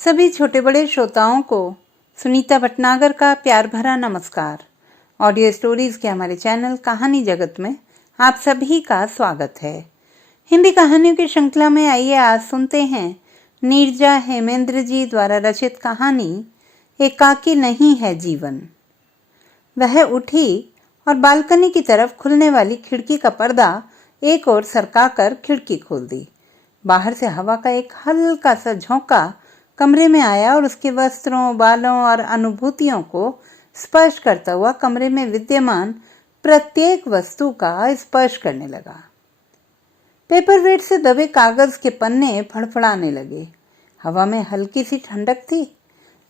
सभी छोटे बड़े श्रोताओं को सुनीता भटनागर का प्यार भरा नमस्कार। ऑडियो स्टोरीज के हमारे चैनल कहानी जगत में आप सभी का स्वागत है। हिंदी कहानियों की श्रृंखला में आइए आज सुनते हैं नीरजा हेमेंद्र जी द्वारा रचित कहानी एकाकी नहीं है जीवन। वह उठी और बालकनी की तरफ खुलने वाली खिड़की का पर्दा एक ओर सरकाकर खिड़की खोल दी। बाहर से हवा का एक हल्का सा झोंका कमरे में आया और उसके वस्त्रों, बालों और अनुभूतियों को स्पर्श करता हुआ कमरे में विद्यमान प्रत्येक वस्तु का स्पर्श करने लगा। पेपरवेट से दबे कागज के पन्ने फड़फड़ाने लगे। हवा में हल्की सी ठंडक थी।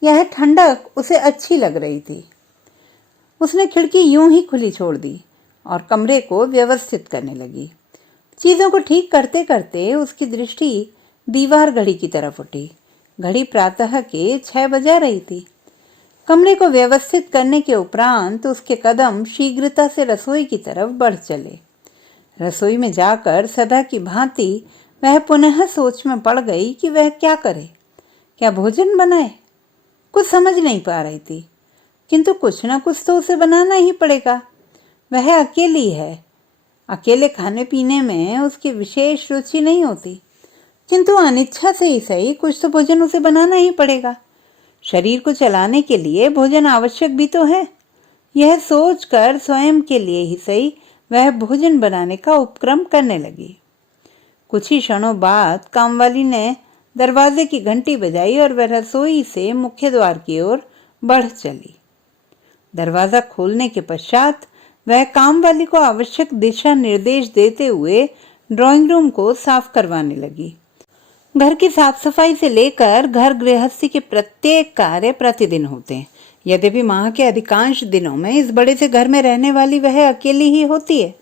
यह ठंडक उसे अच्छी लग रही थी। उसने खिड़की यूं ही खुली छोड़ दी और कमरे को व्यवस्थित करने लगी। चीजों को ठीक करते करते उसकी दृष्टि दीवार घड़ी की तरफ उठी। घड़ी प्रातः के 6 बजा रही थी। कमरे को व्यवस्थित करने के उपरांत उसके कदम शीघ्रता से रसोई की तरफ बढ़ चले। रसोई में जाकर सदा की भांति वह पुनः सोच में पड़ गई कि वह क्या करे, क्या भोजन बनाए। कुछ समझ नहीं पा रही थी, किंतु कुछ न कुछ तो उसे बनाना ही पड़ेगा। वह अकेली है। अकेले खाने पीने में उसकी विशेष रुचि नहीं होती, किंतु अनिच्छा से ही सही कुछ तो भोजन उसे बनाना ही पड़ेगा। शरीर को चलाने के लिए भोजन आवश्यक भी तो है। यह सोचकर स्वयं के लिए ही सही वह भोजन बनाने का उपक्रम करने लगी। कुछ ही क्षणों बाद कामवाली ने दरवाजे की घंटी बजाई और वह रसोई से मुख्य द्वार की ओर बढ़ चली। दरवाजा खोलने के पश्चात वह कामवाली को आवश्यक दिशा निर्देश देते हुए ड्राइंग रूम को साफ करवाने लगी। घर की साफ सफाई से लेकर घर गृहस्थी के प्रत्येक कार्य प्रतिदिन होते हैं। यद्यपि माह के अधिकांश दिनों में इस बड़े से घर में रहने वाली वह अकेली ही होती है।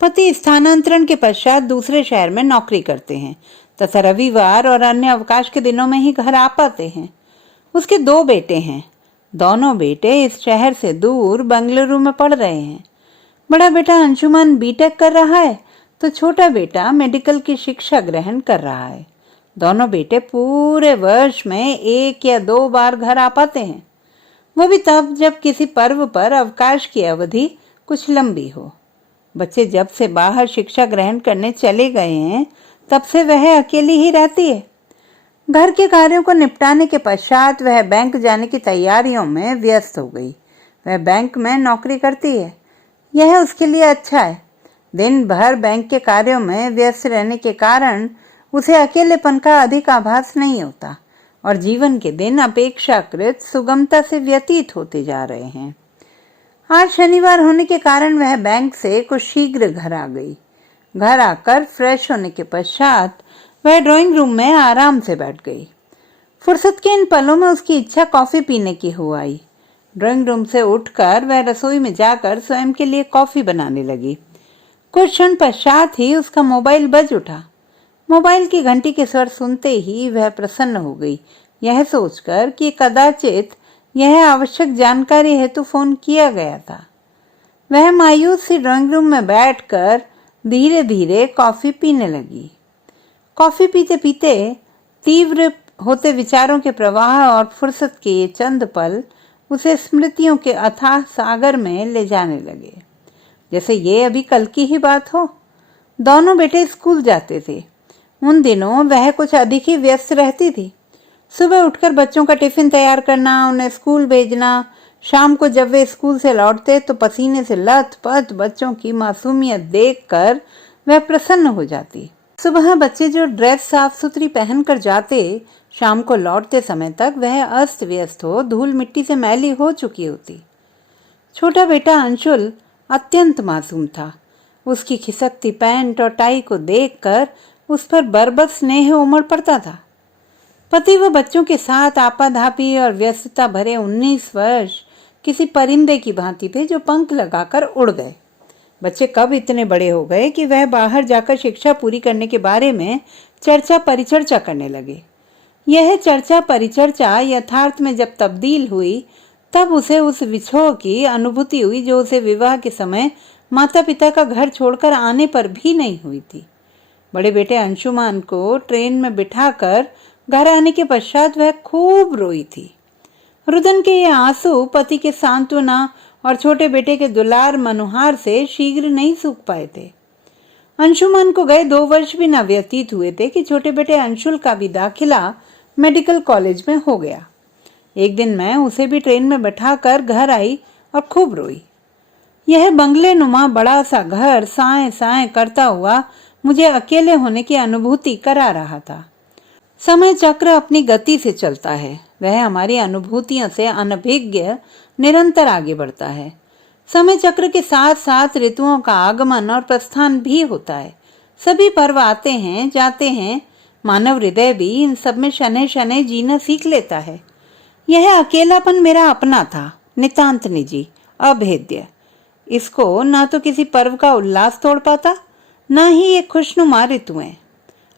पति स्थानांतरण के पश्चात दूसरे शहर में नौकरी करते हैं तथा रविवार और अन्य अवकाश के दिनों में ही घर आ पाते हैं। उसके 2 बेटे हैं। दोनों बेटे इस शहर से दूर बेंगलुरु में पढ़ रहे हैं। बड़ा बेटा अंशुमान बीटेक कर रहा है तो छोटा बेटा मेडिकल की शिक्षा ग्रहण कर रहा है। दोनों बेटे पूरे वर्ष में 1 या 2 बार घर आ पाते हैं, वो भी तब जब किसी पर्व पर अवकाश की अवधि कुछ लंबी हो। बच्चे जब से बाहर शिक्षा ग्रहण करने चले गए हैं तब से वह अकेली ही रहती है। घर के कार्यों को निपटाने के पश्चात वह बैंक जाने की तैयारियों में व्यस्त हो गई। वह बैंक में नौकरी करती है। यह उसके लिए अच्छा है। दिन भर बैंक के कार्यों में व्यस्त रहने के कारण उसे अकेलेपन का अधिक आभास नहीं होता और जीवन के दिन अपेक्षाकृत सुगमता से व्यतीत होते जा रहे हैं। आज शनिवार होने के कारण वह बैंक से कुछ शीघ्र घर आ गई। घर आकर फ्रेश होने के पश्चात वह ड्राइंग रूम में आराम से बैठ गई। फुर्सत के इन पलों में उसकी इच्छा कॉफी पीने की हो आई। ड्राइंग रूम से उठकर वह रसोई में जाकर स्वयं के लिए कॉफी बनाने लगी। कुछ क्षण पश्चात ही उसका मोबाइल बज उठा। मोबाइल की घंटी के स्वर सुनते ही वह प्रसन्न हो गई, यह सोचकर कि कदाचित यह आवश्यक जानकारी हेतु फोन किया गया था। वह मायूस सी ड्राइंग रूम में बैठकर धीरे धीरे कॉफी पीने लगी। कॉफी पीते पीते तीव्र होते विचारों के प्रवाह और फुर्सत के ये चंद पल उसे स्मृतियों के अथाह सागर में ले जाने लगे, जैसे ये अभी कल की ही बात हो। दोनों बेटे स्कूल जाते थे। उन दिनों वह कुछ अधिक ही व्यस्त रहती थी। सुबह उठकर बच्चों का टिफिन तैयार करना, उन्हें स्कूल भेजना, शाम को जब वे स्कूल से लौटते तो पसीने से लथपथ बच्चों की मासूमियत देखकर वह प्रसन्न हो जाती। सुबह बच्चे जो ड्रेस साफ सुथरी पहनकर जाते, शाम को लौटते समय तक वह अस्त व्यस्त हो धूल मिट्टी से मैली हो चुकी होती। छोटा बेटा अंशुल अत्यंत मासूम था। उसकी खिसकती पैंट और टाई को देखकर उस पर बर्बर स्नेह उमड़ पड़ता था। पति व बच्चों के साथ आपाधापी और व्यस्तता भरे 19 वर्ष किसी परिंदे की भांति थे जो पंख लगाकर उड़ गए। बच्चे कब इतने बड़े हो गए कि वह बाहर जाकर शिक्षा पूरी करने के बारे में चर्चा परिचर्चा करने लगे। यह चर्चा परिचर्चा यथार्थ में जब तब्दील हुई तब उसे उस विछोह की अनुभूति हुई जो उसे विवाह के समय माता पिता का घर छोड़कर आने पर भी नहीं हुई थी। बड़े बेटे अंशुमान को ट्रेन में बिठाकर घर आने के पश्चात वह खूब रोई थी। रुदन के ये आंसू पति के सांत्वना और छोटे बेटे के दुलार मनुहार से शीघ्र नहीं सूख पाए थे। अंशुमन को गए 2 वर्ष भी न व्यतीत हुए थे कि छोटे बेटे अंशुल का भी दाखिला मेडिकल कॉलेज में हो गया। एक दिन मैं उसे भी ट्रेन में बैठाकर घर आई और खूब रोई। यह बंगले नुमा बड़ा सा घर साए साए करता हुआ मुझे अकेले होने की अनुभूति करा रहा था। समय चक्र अपनी गति से चलता है, वह हमारी अनुभूतियों से अनभिज्ञ निरंतर आगे बढ़ता है। समय चक्र के साथ साथ ऋतुओं का आगमन और प्रस्थान भी होता है। सभी पर्व आते हैं जाते हैं, मानव हृदय भी इन सब में शनै शनै जीना सीख लेता है। यह अकेलापन मेरा अपना था, नितांत निजी, अभेद्य। इसको ना तो किसी पर्व का उल्लास तोड़ पाता, ना ही ये खुशनुमा ऋतुएं।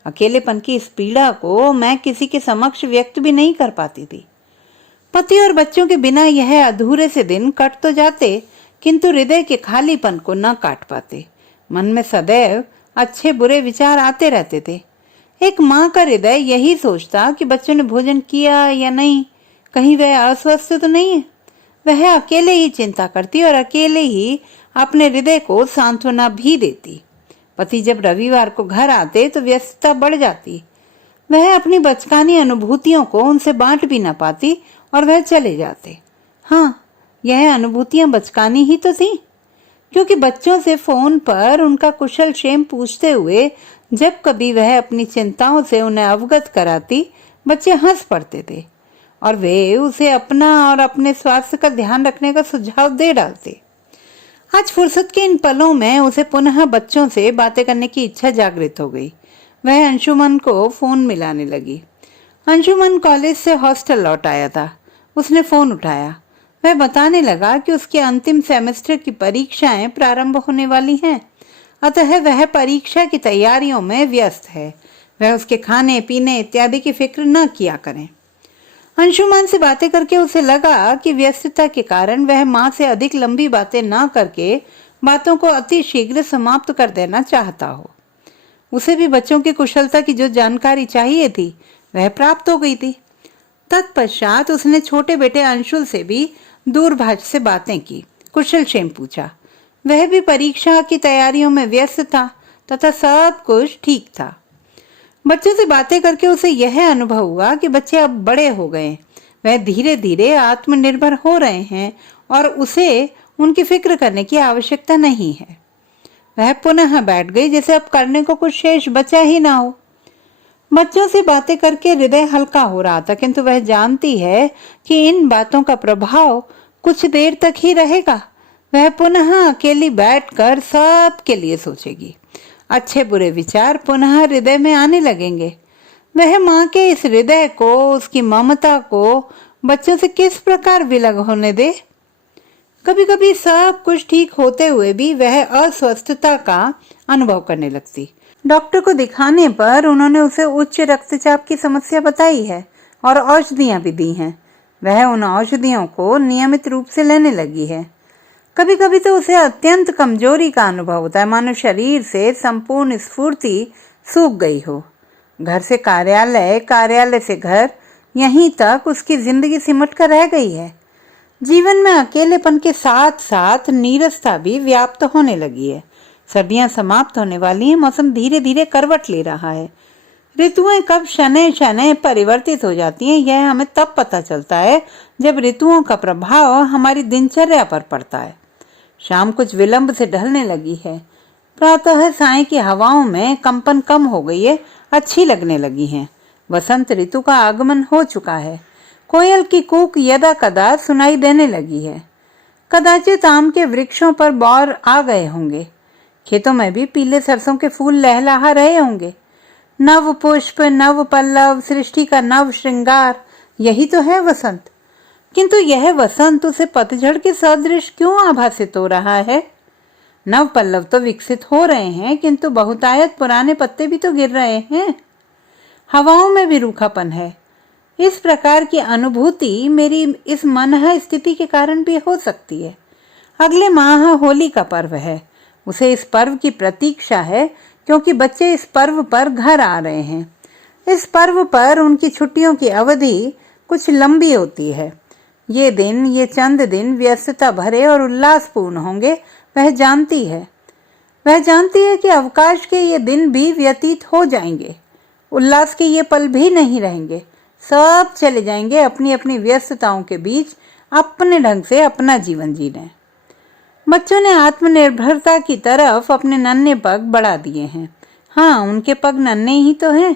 अकेलेपन की इस पीड़ा को मैं किसी के समक्ष व्यक्त भी नहीं कर पाती थी। पति और बच्चों के बिना यह अधूरे से दिन कट तो जाते, किंतु हृदय के खालीपन को न काट पाते। मन में सदैव अच्छे बुरे विचार आते रहते थे। एक माँ का हृदय यही सोचता कि बच्चों ने भोजन किया या नहीं, कहीं वह अस्वस्थ तो नहीं है। वह अकेले ही चिंता करती और अकेले ही अपने हृदय को सांत्वना भी देती। पति जब रविवार को घर आते तो व्यस्तता बढ़ जाती। वह अपनी बचकानी अनुभूतियों को उनसे बांट भी न पाती और वह चले जाते। हाँ, यह अनुभूतियां बचकानी ही तो थीं, क्योंकि बच्चों से फोन पर उनका कुशल क्षेम पूछते हुए जब कभी वह अपनी चिंताओं से उन्हें अवगत कराती, बच्चे हंस पड़ते थे और वे उसे अपना और अपने स्वास्थ्य का ध्यान रखने का सुझाव दे डालते। आज फुर्सत के इन पलों में उसे पुनः बच्चों से बातें करने की इच्छा जागृत हो गई। वह अंशुमन को फोन मिलाने लगी। अंशुमन कॉलेज से हॉस्टल लौट आया था। उसने फोन उठाया। वह बताने लगा कि उसके अंतिम सेमेस्टर की परीक्षाएं प्रारंभ होने वाली हैं, अतः वह परीक्षा की तैयारियों में व्यस्त है। वह उसके खाने पीने इत्यादि की फिक्र न किया करें। अंशुमन से बातें करके उसे लगा कि व्यस्तता के कारण वह माँ से अधिक लंबी बातें न करके बातों को अति शीघ्र समाप्त कर देना चाहता हो। उसे भी बच्चों की कुशलता की जो जानकारी चाहिए थी वह प्राप्त हो गई थी। तत्पश्चात उसने छोटे बेटे अंशुल से भी दूरभाष से बातें की, कुशल क्षेम पूछा। वह भी परीक्षा की तैयारियों में व्यस्त था तथा सब कुछ ठीक था। बच्चों से बातें करके उसे यह अनुभव हुआ कि बच्चे अब बड़े हो गए, वह धीरे धीरे आत्मनिर्भर हो रहे हैं और उसे उनकी फिक्र करने की आवश्यकता नहीं है। वह पुनः बैठ गई जैसे अब करने को कुछ शेष बचा ही ना हो। बच्चों से बातें करके हृदय हल्का हो रहा था, किंतु वह जानती है कि इन बातों का प्रभाव कुछ देर तक ही रहेगा। वह पुनः अकेली बैठकर सब के लिए सोचेगी। अच्छे बुरे विचार पुनः हृदय में आने लगेंगे। वह माँ के इस हृदय को, उसकी ममता को बच्चों से किस प्रकार विलग होने दे। कभी कभी सब कुछ ठीक होते हुए भी वह अस्वस्थता का अनुभव करने लगती। डॉक्टर को दिखाने पर उन्होंने उसे उच्च रक्तचाप की समस्या बताई है और औषधियां भी दी हैं। वह उन औषधियों को नियमित रूप से लेने लगी है। कभी कभी तो उसे अत्यंत कमजोरी का अनुभव होता है, मानो शरीर से संपूर्ण स्फूर्ति सूख गई हो। घर से कार्यालय, कार्यालय से घर, यहीं तक उसकी जिंदगी सिमट कर रह गई है। जीवन में अकेलेपन के साथ साथ नीरसता भी व्याप्त होने लगी है। सर्दियां समाप्त होने वाली हैं, मौसम धीरे धीरे करवट ले रहा है। ऋतुएं कब शनै शनै परिवर्तित हो जाती हैं, यह हमें तब पता चलता है जब ऋतुओं का प्रभाव हमारी दिनचर्या पर पड़ता है। शाम कुछ विलंब से ढलने लगी है। प्रातः साय की हवाओं में कंपन कम हो गई है, अच्छी लगने लगी है। वसंत ऋतु का आगमन हो चुका है। कोयल की कूक यदा कदा सुनाई देने लगी है। कदाचित आम के वृक्षों पर बौर आ गए होंगे। खेतों में भी पीले सरसों के फूल लहलहा रहे होंगे। नव पुष्प, नव पल्लव, सृष्टि का नव श्रृंगार, यही तो है वसंत। किंतु यह वसंत उसे पतझड़ के सदृश क्यों आभासित हो रहा है? नव पल्लव तो विकसित हो रहे हैं, किंतु बहुतायत पुराने पत्ते भी तो गिर रहे हैं। हवाओं में भी रूखापन है। इस प्रकार की अनुभूति मेरी इस मनह स्थिति के कारण भी हो सकती है। अगले माह होली का पर्व है। उसे इस पर्व की प्रतीक्षा है, क्योंकि बच्चे इस पर्व पर घर आ रहे हैं। इस पर्व पर उनकी छुट्टियों की अवधि कुछ लंबी होती है। ये दिन, ये चंद दिन व्यस्तता भरे और उल्लासपूर्ण होंगे, वह जानती है। वह जानती है कि अवकाश के ये दिन भी व्यतीत हो जाएंगे, उल्लास के ये पल भी नहीं रहेंगे। सब चले जाएंगे अपनी अपनी व्यस्तताओं के बीच, अपने ढंग से अपना जीवन जीने। बच्चों ने आत्मनिर्भरता की तरफ अपने नन्हे पग बढ़ा दिए हैं। हाँ, उनके पग नन्हे ही तो हैं,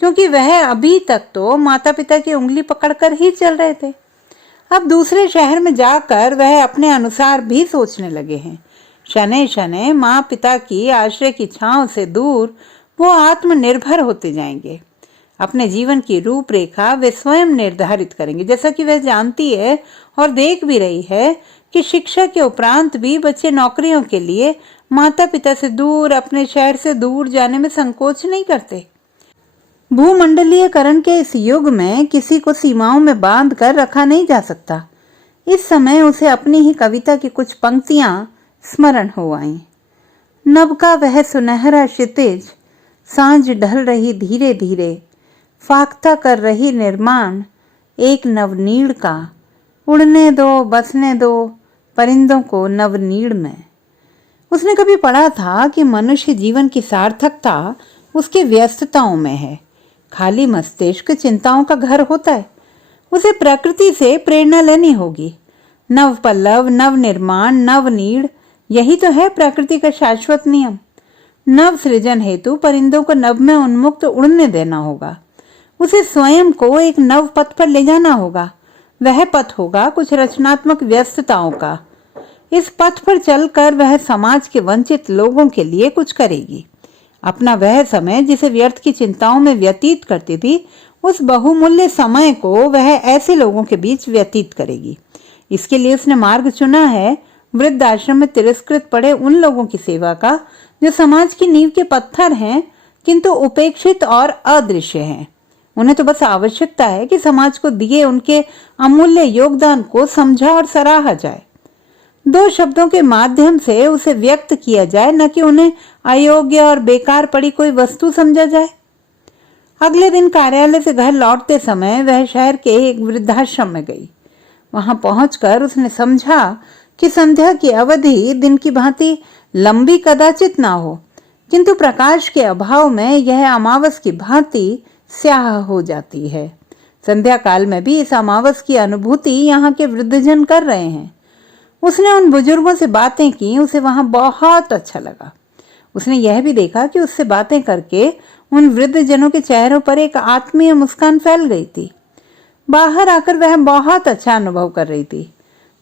क्योंकि वह अभी तक तो माता पिता की उंगली पकड़कर ही चल रहे थे। अब दूसरे शहर में जाकर वह अपने अनुसार भी सोचने लगे हैं। शनै शनै माँ पिता की आश्रय की छांव से दूर वो आत्मनिर्भर होते जाएंगे। अपने जीवन की रूपरेखा वे स्वयं निर्धारित करेंगे, जैसा कि वह जानती है और देख भी रही है कि शिक्षा के उपरांत भी बच्चे नौकरियों के लिए माता पिता से दूर, अपने शहर से दूर जाने में संकोच नहीं करते। भूमंडलीयकरण के इस युग में किसी को सीमाओं में बांध कर रखा नहीं जा सकता। इस समय उसे अपनी ही कविता की कुछ पंक्तियां स्मरण हो आईं। नभ का वह सुनहरा क्षितिज, सांझ ढल रही धीरे धीरे, फाख्ता कर रही निर्माण एक नवनीड़ का। उड़ने दो, बसने दो परिंदों को नवनीड़ में। उसने कभी पढ़ा था कि मनुष्य जीवन की सार्थकता उसके व्यस्तताओं में है। खाली मस्तिष्क चिंताओं का घर होता है। उसे प्रकृति से प्रेरणा लेनी होगी। नव पल्लव, नव निर्माण, नव नीड़, यही तो है प्रकृति का शाश्वत नियम। नव सृजन हेतु परिंदों को नभ में उन्मुक्त उड़ने देना होगा। उसे स्वयं को एक नव पथ पर ले जाना होगा। वह पथ होगा कुछ रचनात्मक व्यस्तताओं का। इस पथ पर चलकर वह समाज के वंचित लोगों के लिए कुछ करेगी। अपना वह समय जिसे व्यर्थ की चिंताओं में व्यतीत करती थी, उस बहुमूल्य समय को वह ऐसे लोगों के बीच व्यतीत करेगी। इसके लिए उसने मार्ग चुना है वृद्ध आश्रम में तिरस्कृत पड़े उन लोगों की सेवा का, जो समाज की नींव के पत्थर हैं किंतु उपेक्षित और अदृश्य हैं। उन्हें तो बस आवश्यकता है कि समाज को दिए उनके अमूल्य योगदान को समझा और सराहा जाए। दो शब्दों के माध्यम से उसे व्यक्त किया जाए, न कि उन्हें अयोग्य और बेकार पड़ी कोई वस्तु समझा जाए। अगले दिन कार्यालय से घर लौटते समय वह शहर के एक वृद्धाश्रम में गई। वहां पहुंचकर उसने समझा कि संध्या की अवधि दिन की भांति लंबी कदाचित ना हो, किंतु प्रकाश के अभाव में यह अमावस की भांति स्याह हो जाती है। संध्या काल में भी इस अमावस की अनुभूति यहाँ के वृद्धजन कर रहे हैं। उसने उन बुजुर्गों से बातें की, उसे वहां बहुत अच्छा लगा। उसने यह भी देखा कि उससे बातें करके उन वृद्धजनों के चेहरों पर एक आत्मीय मुस्कान फैल गई थी। बाहर आकर वह बहुत अच्छा अनुभव कर रही थी।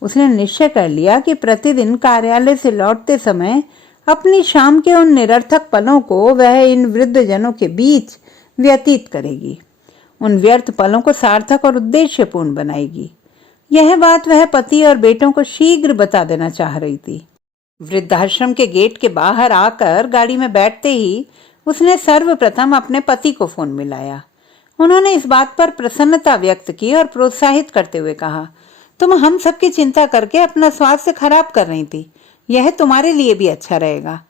उसने निश्चय कर लिया कि प्रतिदिन कार्यालय से लौटते समय अपनी शाम के उन निरर्थक पलों को वह इन वृद्धजनों के बीच व्यतीत करेगी। उन व्यर्थ पलों को सार्थक और उद्देश्यपूर्ण बनाएगी। यह बात वह पति और बेटों को शीघ्र बता देना चाह रही थी। वृद्धाश्रम के गेट के बाहर आकर गाड़ी में बैठते ही उसने सर्वप्रथम अपने पति को फोन मिलाया। उन्होंने इस बात पर प्रसन्नता व्यक्त की और प्रोत्साहित करते हुए कहा, तुम हम सबकी चिंता करके अपना स्वास्थ्य खराब कर रही थी, यह तुम्हारे लिए भी अच्छा रहेगा।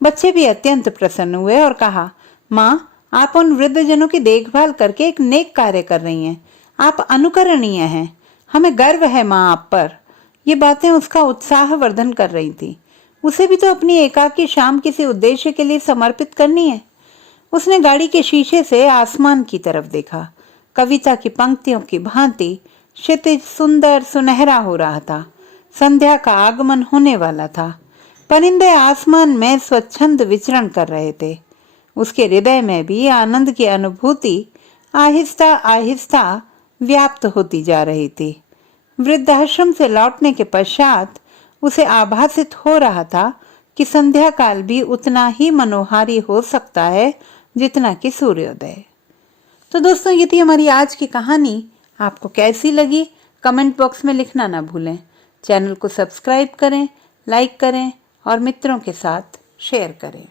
बच्चे भी अत्यंत प्रसन्न हुए और कहा, माँ, आप उन वृद्धजनों की देखभाल करके एक नेक कार्य कर रही हैं। आप अनुकरणीय हैं। हमें गर्व है माँ आप पर। ये बातें उसका उत्साह वर्धन कर रही थी। उसे भी तो अपनी एकाकी शाम किसी उद्देश्य के लिए समर्पित करनी है। उसने गाड़ी के शीशे से आसमान की तरफ देखा। कविता की पंक्तियों की भांति क्षितिज सुंदर सुनहरा हो रहा था। संध्या का आगमन होने वाला था। परिंदे आसमान में स्वच्छंद विचरण कर रहे थे। उसके हृदय में भी आनंद की अनुभूति आहिस्ता आहिस्ता व्याप्त होती जा रही थी। वृद्धाश्रम से लौटने के पश्चात उसे आभासित हो रहा था कि संध्या काल भी उतना ही मनोहारी हो सकता है जितना कि सूर्योदय। तो दोस्तों, ये थी हमारी आज की कहानी। आपको कैसी लगी कमेंट बॉक्स में लिखना ना भूलें। चैनल को सब्सक्राइब करें, लाइक करें और मित्रों के साथ शेयर करें।